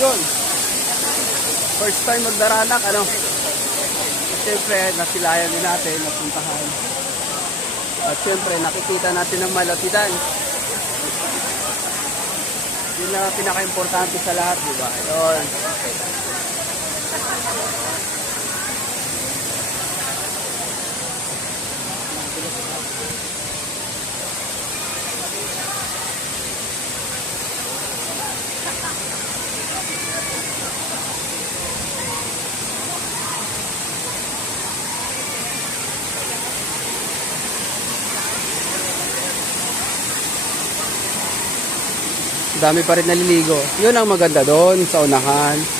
Yun. First time magdaranak, ano? Siyempre, nasilayan din natin, napuntahan. At siyempre, nakikita natin ang malatitan. Yun na pinaka-importante sa lahat, di ba? Yun. Dami pa rin naliligo. Yun ang maganda doon sa unahan.